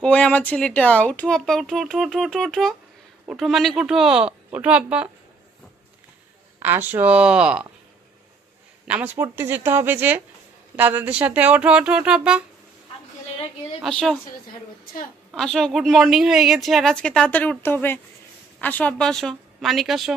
কই আমার ছেলেটা? উঠো আব্বা, উঠো উঠো উঠো উঠো উঠো উঠো, মানিক উঠো, উঠো আব্বা, আসো, নামাজ পড়তে যেতে হবে যে দাদাদের সাথে। ওঠো ওঠো ওঠো আব্বা, আসো আসো, গুড মর্নিং হয়ে গেছে আর আজকে তাড়াতাড়ি উঠতে হবে। আসো আব্বা, আসো, মানিক আসো।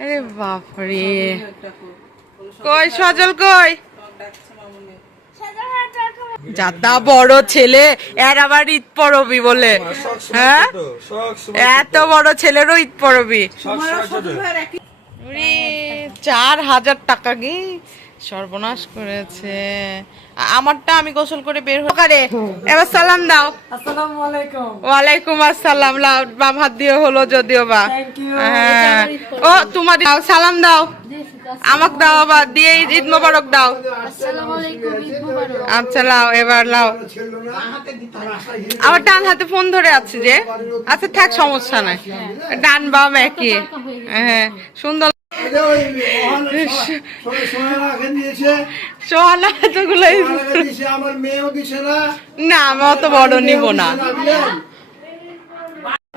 আরে বাপরে, কই সজল, কই যাতা বড় ছেলে এর আবার ঈদ পরবি বলে, হ্যাঁ এত বড় ছেলেরও ঈদ পরবি। 4,000 টাকা কি সর্বনাশ করেছে। আমারটা আমি গোসল করে বের হয়ে, এবার সালাম দাও। আসসালামু আলাইকুম। ওয়ালাইকুম আসসালাম। বাম হাত দিয়ে হলো যদিও বা। হ্যাঁ ও তোমার দাও, সালাম দাও, আমাকে দাও আবার দিয়ে, ঈদ মোবারক দাও। আচ্ছা লাও, এবার লাও। আবার ডান হাতে ফোন ধরে আছে যে, আচ্ছা থাক, সমস্যা নাই, ডান বাম একই। হ্যাঁ সুন্দর। সোহানা এতগুলো না, আমি অত বড় নিব না।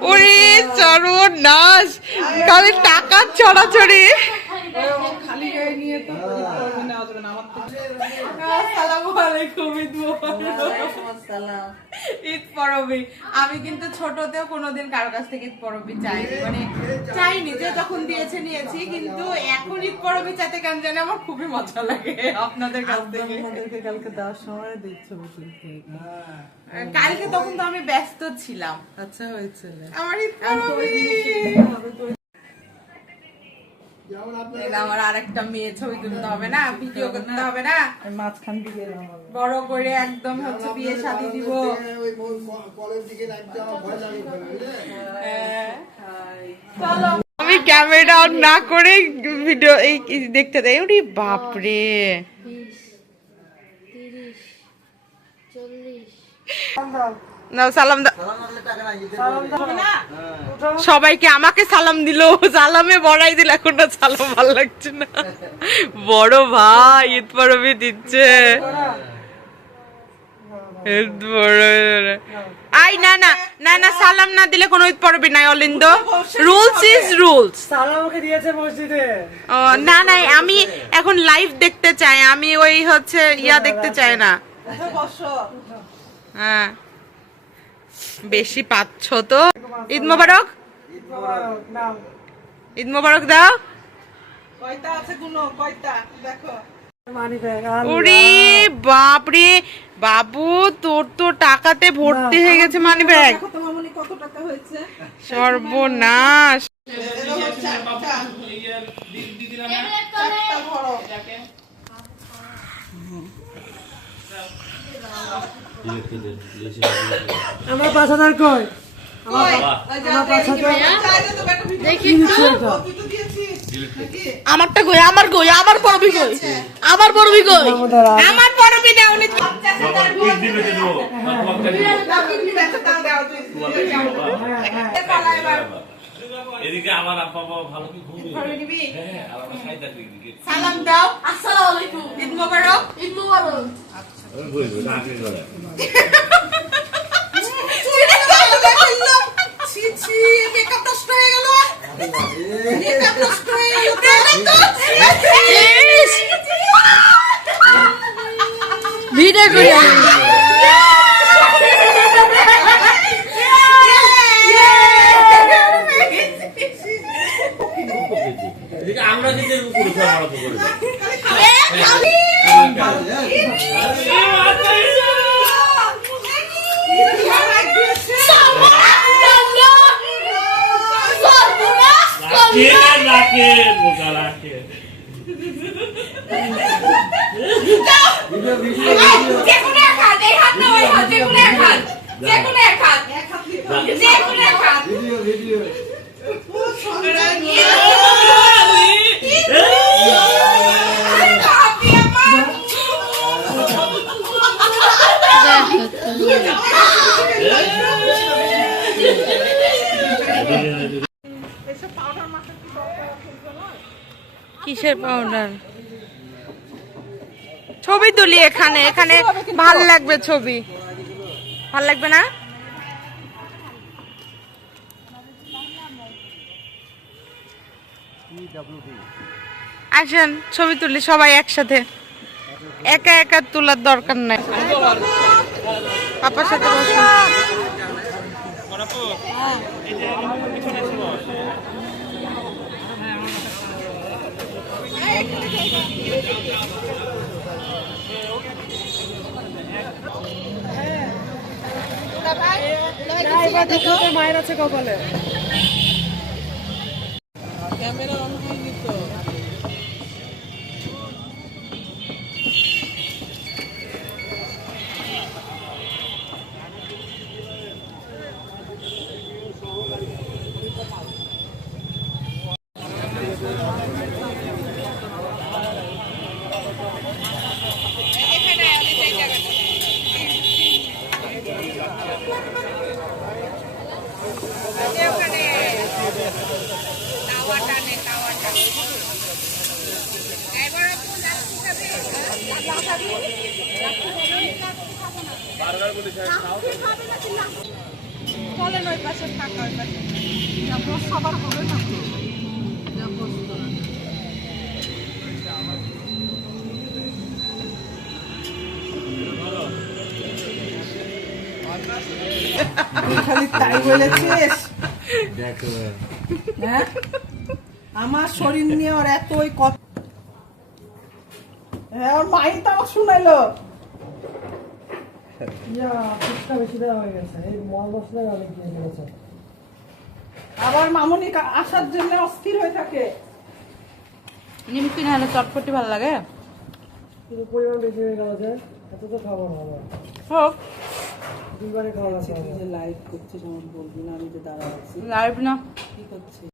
ওরে সর্বনাশ, খালি টাকার ছড়াছড়ি। ঈদ পরবি, আমি কিন্তু ছোটতেও কোনোদিন কারো কাছ থেকে ঈদ পরবি চাইনি, মানে চাইনি, যে যখন দিয়েছে নিয়েছি, কিন্তু এখন ঈদ পরবি চাইতে কেন জানি আমার খুবই মজা লাগে আপনাদের কাছ থেকে। কালকে দেওয়ার সময় দিচ্ছ, কালকে তখন তো আমি ব্যস্ত ছিলাম। আচ্ছা হয়েছে, আমার ঈদ পরবি। আমার আরেকটা মেয়ে ছবি তুলতে হবে না, ভিডিও করতে হবে না, মাঝখান দিকে বড় করে একদম হচ্ছে বিয়ে শাদী দিব। আমি ক্যামেরা অন না করে ভিডিও এই দেখতে দেয়। ওরে বাপরে, নাও সালাম দাও। সবাইকে আমাকে সালাম দিল, সালামে বড়াই দিল, এখন না সালাম ভালো লাগছে না। বড় ভাই ঈদ পরবি দিচ্ছে, আই না না না না, সালাম না দিলে কোনো ঈদ পরবি নাই অলিন্দ, রুলস ইজ রুলস। সালাম ওকে দিয়েছে মসজিদে। ও না না, আমি এখন লাইভ দেখতে চাই, আমি ওই হচ্ছে ইয়া দেখতে চাই না। হ্যাঁ বেশি পাচ্ছ তো। ঈদ মোবারক, ঈদ মোবারক দাও। ওরে বাপরে বাবু, তোর তো টাকাতে ভর্তি হয়ে গেছে মানি ব্যাগ, সর্বনাশ। আমার 5,000 কই? আমারটা কই, আমার কই, আমার পরবি কই, আমার পরবি কই, আমার পরবি দাও নি। এদিকে আমার আব্বা বাবা ভালো কি ঘুমিয়ে হ্যাঁ আর আমার সাইদা দিকে সালাম দাও। আসসালামু আলাইকুম। ঈদ মোবারক। ঈদ মোবারক। আমি বলবো না আগে করে মেকআপ নষ্ট হয়ে গেল। মেকআপ নষ্ট হয়ে গেল। ভিডিও করি এদিকে আমরা নিজে উপরে খাওয়া করে রাখে বোকা রাখে কিসের পাউডার? ছবি তুলি এখানে, এখানে ভাল লাগবে ছবি। ভাল লাগবে না? আসেন ছবি তুলি সবাই একসাথে, একা একা তোলার দরকার নাই। পাপার সাথে বসুন। দেখো তো মায়ের আছে কপালে। ক্যামেরা অন করে দিত। খালি তাই বলেছিস? দেখো হ্যাঁ, আমার শরীর নিয়ে ওর এতই কথা। হ্যাঁ, ওর মাই তো আমার শুনাইলো। বেশি দেওয়া হয়ে গেছে, এই মল বসলে গেছে। আবার মামুনি আসার জন্য অস্থির হয়ে থাকে। নিমকি না হলে চটপটি ভালো লাগে। কিন্তু পরিমাণ বেশি হয়ে গেল যে এত তো খাবো না। হোক, দুবারে খাওয়া লাগছে। লাইভ করছিস আমার বলবি না, আমি তো দাঁড়া আছি। লাইভ না কি করছিস?